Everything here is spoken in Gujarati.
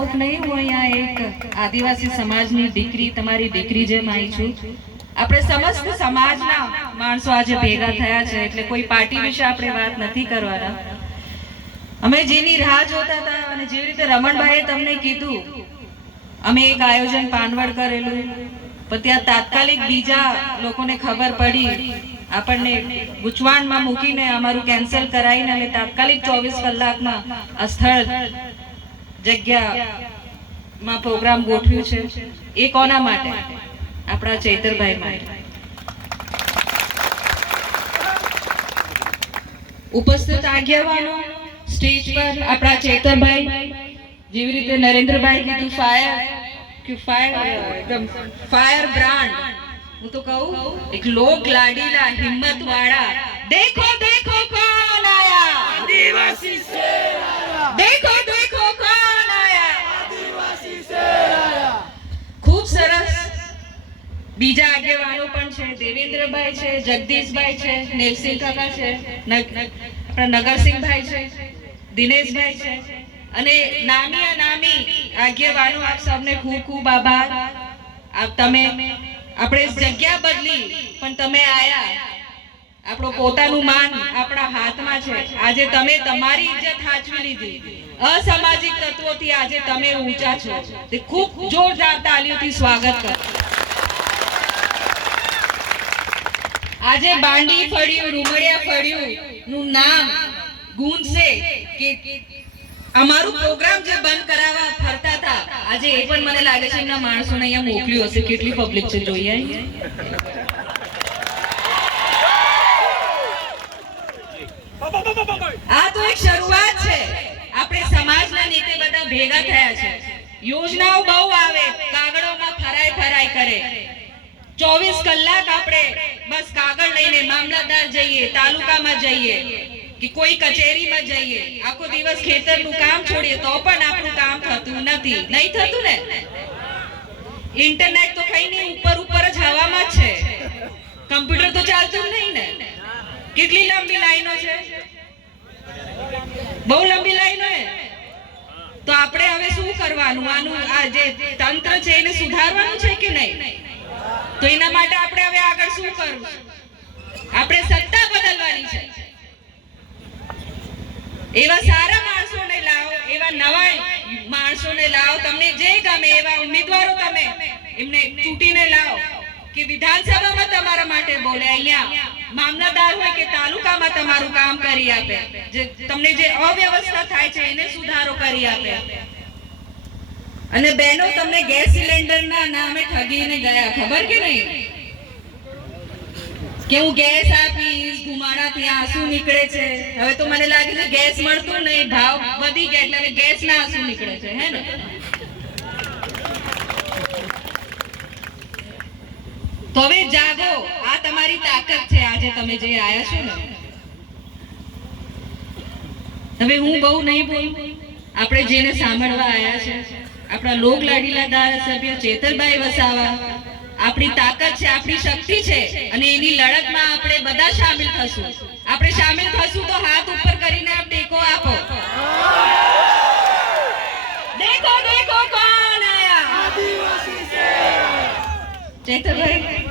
લોક નહીં હું અહીંયા એક આદિવાસી સમાજની દીકરી તમારી દીકરી જેમ આવી છું આપણે સમસ્ત સમાજના માણસો આજે ભેગા થયા છે એટલે કોઈ પાર્ટી વિશે આપણે વાત નથી કરવાના અમે જેની રાહ જોતા હતા અને જે રીતે રમણભાઈએ તમને કીધું અમે એક આયોજન પાનવડ કરેલું પણ ત્યાં તાત્કાલિક બીજા લોકોને ખબર પડી આપણને ગુચવાણમાં મૂકીને અમારું કેન્સલ કરાવીને અને તાત્કાલિક ચોવીસ કલાકમાં આ સ્થળ જગ્યામાં પ્રોગ્રામ ગોઠવ્યું છે એ કોના માટે આપણા ચૈતરભાઈ માટે ઉપસ્થિત આગેવાનો સ્ટેજ પર આપણા ચેતરભાઈ જેવી રીતે નરેન્દ્રભાઈ કીધું ફાયર કે ફાયર એકદમ ફાયર બ્રાન્ડ હું તો કહું એક લોક લાડીલા હિંમત વાળા દેખો દેખો કોણ આયા આદિવાસી સેના બીજા આગેવાનો પણ છે દેવેન્દ્રભાઈ છે જગદીશભાઈ છે નેલસિંહ કાકા છે આપણા નગરસિંહભાઈ છે દિનેશભાઈ છે અને નામી નામી આગેવાનો આપ સૌને ખૂબ ખૂબ આભાર આપ તમે આપણે જગ્યા બદલી પણ તમે આયા આપણો પોતાનું માન આપણા હાથમાં છે આજે તમે તમારી ઇજ્જત હાચવી લીધી અસામાજિક તત્વોથી આજે તમે ઊંચા છો તે ખૂબ જોરદાર તાલીઓથી સ્વાગત કરો આજે બાંડી ફળ્યું રૂમડિયા ફળ્યું નું નામ ગુંજે કે અમારું પ્રોગ્રામ જે બંધ કરાવવા ફરતા હતા આજે એ પણ મને લાગે છે એમના માણસોને અહીંયા મોકલ્યું હશે કેટલી પબ્લિક છે જોઈએ આ તો એક શરૂઆત છે આપણે સમાજના નીતિ બધા ભેગા થયા છે યોજનાઓ બહુ આવે કાગળોમાં ફરાય ફરાય કરે ચોવીસ કલાક આપણે બસ કાગળ લઈને મામલતદાર જઈએ તાલુકામાં જઈએ કે કોઈ કચેરીમાં જઈએ આખો દિવસ ખેતરનું કામ છોડીએ તો પણ આપણું કામ થતું નથી નહીં થતું ને ઇન્ટરનેટ તો કઈ નહીં ઉપર ઉપર જ હવામાં છે કમ્પ્યુટર તો ચાલતું નહીં ને કેટલી લાંબી લાઈનો છે બહુ લાંબી લાઈનો હે તો આપણે હવે શું કરવાનું આનું આ જે તંત્ર છે એને સુધારવાનું છે કે નહીં તો એના માટે આપણે હવે આગળ શું કરવું આપણે સત્તા બદલવાની છે એવા સારા માણસોને લાવો એવા નવા માણસોને લાવો તમને જે ગમે એવા ઉમેદવારો તમે એમને ચૂંટીને લાવો કે વિધાનસભામાં તમારા માટે બોલે અહીંયા મામલતદાર હોય કે તાલુકામાં તમારું કામ કરી આપે જે તમને જે અવ્યવસ્થા થાય છે એને સુધારો કરી આપે અને બહેનો તમને ગેસ સિલિન્ડરના નામે ઠગીને ગયા ખબર કે નહીં કે હું ગેસ આપીશ ગુમાડાથી આંસુ નીકળે છે હવે તો મને લાગે છે ગેસ મળતું નહીં ભાવ વધી ગયા એટલે હવે ગેસ ના આંસુ નીકળે છે હે ને તો હવે જાગો આ તમારી તાકાત છે આજે તમે જે આયા છો ને હવે હું બહુ નહીં બોલું આપણે જેને સાંભળવા આવ્યા છે આપણા લોક લાડીલા ધારાસભ્ય ચેતરભાઈ વસાવા આપણી તાકાત છે આપણી શક્તિ છે અને એની લડતમાં આપણે બધા સામેલ થશું આપણે સામેલ થશું તો હાથ ઉપર કરીને આપ ટેકો આપો દેખો દેખો કોણ આયા આદિવાસી છે ચેતરભાઈ